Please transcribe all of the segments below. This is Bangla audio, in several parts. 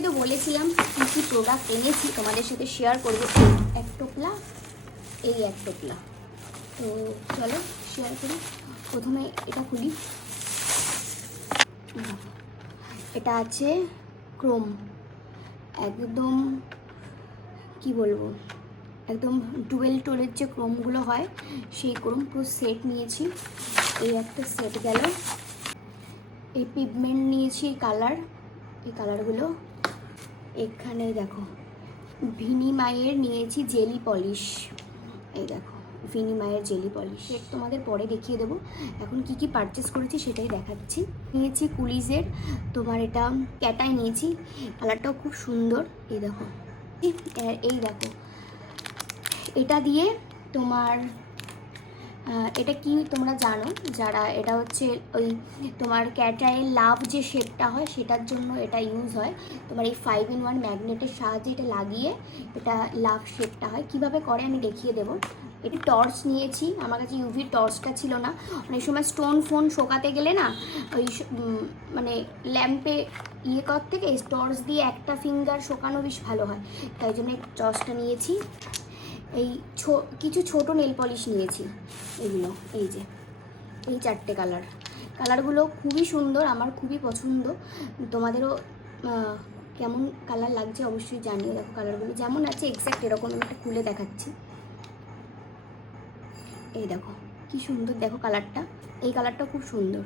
তোমাদেরকে তো বলেছিলাম কী কী প্রোডাক্ট এনেছি তোমাদের সাথে শেয়ার করবো। এক টোপলা, এই এক টোপলা। তো চলো শেয়ার করি। প্রথমে এটা খুলি। এটা আছে ক্রোম, একদম কি বলবো, একদম ডুয়েল টোনের যে ক্রোমগুলো হয় সেই ক্রোম পুরো সেট নিয়েছি। এই একটা সেট গেল। এই পিগমেন্ট নিয়েছি কালার, এই কালারগুলো। এখানে দেখো ভিনিমায়ের নিয়েছি জেলি পলিশ, এই দেখো ভিনিমায়ের জেলি পলিশ। সেট তোমাদের পরে দেখিয়ে দেবো, এখন কি কি পারচেস করেছি সেটাই দেখাচ্ছি। নিয়েছি কুলিজের তোমার এটা ক্যাটাই নিয়েছি, কালারটাও খুব সুন্দর। এই দেখো, এই দেখো এটা দিয়ে তোমার এটা কি তোমরা জানো যারা, এটা হচ্ছে ওই তোমার ক্যাটাইয়ের লাভ যে শেপটা হয় সেটার জন্য এটা ইউজ হয়। তোমার এই 5-in-1 ম্যাগনেটের সাহায্যে এটা লাগিয়ে এটা লাভ শেপটা হয়। কিভাবে করে আমি দেখিয়ে দেবো। এটি টর্চ নিয়েছি, আমার কাছে ইউভি টর্চটা ছিল না। অনেক সময় স্টোন ফোন শোকাতে গেলে না ওই মানে ল্যাম্পে ইয়ে কর থেকে টর্চ দিয়ে একটা ফিঙ্গার শোকানো বেশ ভালো হয়, তাই জন্য টর্চটা নিয়েছি। এই কিছু ছোট নেল পলিশ নিয়েছি, এগুলো এই যে এই 4টে কালারগুলো খুবই সুন্দর, আমার খুবই পছন্দ। তোমাদেরও কেমন কালার লাগছে অবশ্যই জানিও। দেখো কালারগুলো যেমন আছে এক্স্যাক্ট এরকম, আমি একটা খুলে দেখাচ্ছি। এই দেখো কি সুন্দর, দেখো কালারটা, এই কালারটা খুব সুন্দর।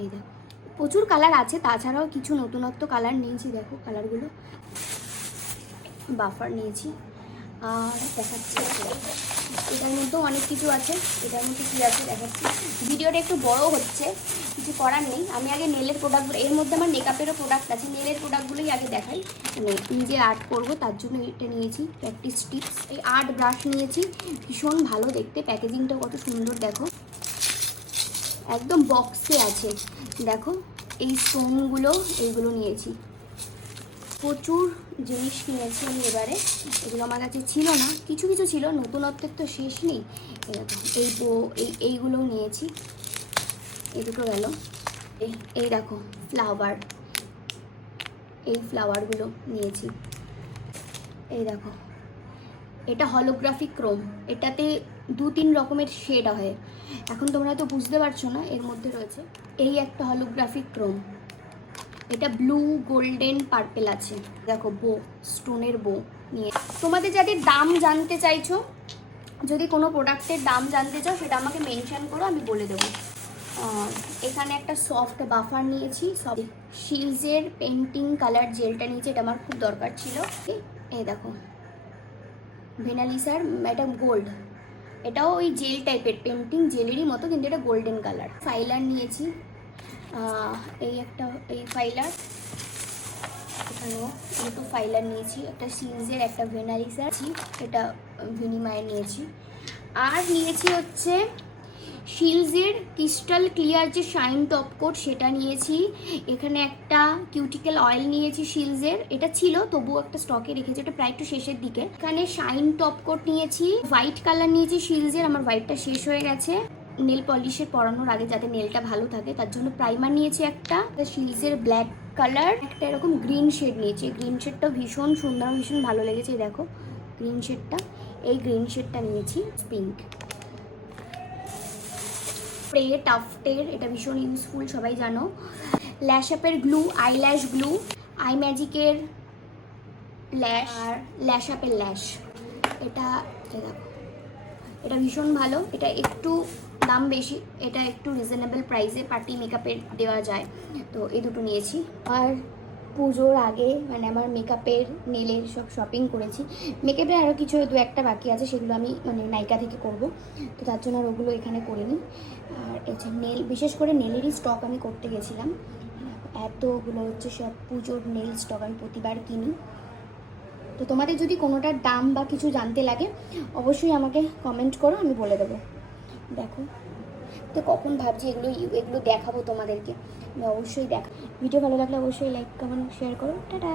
এই দেখো প্রচুর কালার আছে, তাছাড়াও কিছু নতুনত্ব কালার নিয়েছি। দেখো কালারগুলো, বাফার নিয়েছি। আর দেখাচ্ছি এটার মধ্যেও অনেক কিছু আছে। এটার মধ্যে কী আছে দেখাচ্ছি। ভিডিওটা একটু বড় হচ্ছে, কিছু করার নেই। আমি আগে নেলের প্রোডাক্টগুলো, এর মধ্যে আমার মেকআপেরও প্রোডাক্ট আছে, নেলের প্রোডাক্টগুলোই আগে দেখাই। মানে নিজে আর্ট করবো তার জন্য এটা নিয়েছি, প্র্যাকটিস টিপস। এই আর্ট ব্রাশ নিয়েছি, ভীষণ ভালো দেখতে, প্যাকেজিংটা কত সুন্দর দেখো, একদম বক্সে আছে। দেখো এই স্টোনগুলো, এইগুলো নিয়েছি। প্রচুর জিনিস কিনেছি আমি এবারে, এগুলো আমার কাছে ছিল না, কিছু কিছু ছিল, নতুনত্বের তো শেষ নেই। এরকম এইগুলোও নিয়েছি। এই দুটো গেল। এই দেখো ফ্লাওয়ার, এই ফ্লাওয়ারগুলো নিয়েছি। এই দেখো এটা হলোগ্রাফিক ক্রোম, এটাতে 2-3 রকমের শেড হয়। এখন তোমরা তো বুঝতে পারছো না, এর মধ্যে রয়েছে এই একটা হলোগ্রাফিক ক্রোম, এটা ব্লু গোল্ডেন পার্পেল আছে। দেখো বো, স্টোনের বো নিয়ে। তোমাদের যাদের দাম জানতে চাইছো, যদি কোনো প্রোডাক্টের দাম জানতে চাও সেটা আমাকে মেনশন করো, আমি বলে দেবো। এখানে একটা সফট বাফার নিয়েছি, সব শিলসের পেন্টিং কালার জেলটা নিয়েছি, এটা আমার খুব দরকার ছিল। এই দেখো ভেনালিসার, এটা গোল্ড, এটাও ওই জেল টাইপের, পেন্টিং জেলেরই মতো কিন্তু এটা গোল্ডেন কালার। ফাইলার নিয়েছি, এই একটা এই ফাইলার, এখানেও দুটো ফাইলার নিয়েছি, একটা শিলসের একটা ভেনালিসার, এটা ভিনিমায়ের নিয়েছি। আর নিয়েছি হচ্ছে শিলসের ক্রিস্টাল ক্লিয়ার যে শাইন টপ কোট সেটা নিয়েছি। এখানে একটা কিউটিক্যাল অয়েল নিয়েছি শিলসের, এটা ছিল তবুও একটা স্টকে রেখেছি, এটা প্রায় একটু শেষের দিকে। এখানে শাইন টপ কোট নিয়েছি, হোয়াইট কালার নিয়েছি শিলসের, আমার হোয়াইটটা শেষ হয়ে গেছে। নেল পলিশের পরানোর আগে যাতে নেলটা ভালো থাকে তার জন্য প্রাইমার নিয়েছি একটা শিলসের ব্ল্যাক কালার, একটা এরকম গ্রিন শেড নিয়েছি। গ্রিন শেডটাও ভীষণ সুন্দর, ভীষণ ভালো লেগেছে। দেখো গ্রিন শেডটা, এই গ্রিন শেডটা নিয়েছি। পিঙ্ক স্প্রে টাফটের, এটা ভীষণ ইউজফুল সবাই জানো। ল্যাশ আপের গ্লু, আইল্যাশ গ্লু, আই ম্যাজিকের ল্যাশ, আর ল্যাশ আপের ল্যাশ, এটা দেখো এটা ভীষণ ভালো, এটা একটু দাম বেশি, এটা একটু রিজনেবল প্রাইসে পার্টি মেকআপের দেওয়া যায়, তো এই দুটো নিয়েছি। আর পুজোর আগে মানে আমার মেকআপের নেলের সব শপিং করেছি। মেকআপের আরও কিছু 2-1টা বাকি আছে, সেগুলো আমি মানে নাইকা থেকে করব, তো তার জন্য আর ওগুলো এখানে করিনি। আর হচ্ছে নেল, বিশেষ করে নেলেরই স্টক আমি করতে গেছিলাম, এতগুলো হচ্ছে সব পুজোর নেল স্টক আমি প্রতিবার কিনি। তো তোমাদের যদি কোনোটার দাম বা কিছু জানতে লাগে অবশ্যই আমাকে কমেন্ট করো, আমি বলে দেবো। দেখো তো কখন ভাবছি এগুলো দেখাবো তোমাদেরকে, আমি অবশ্যই ভিডিও ভালো লাগলে অবশ্যই লাইক কমেন্ট শেয়ার করো। টাটা।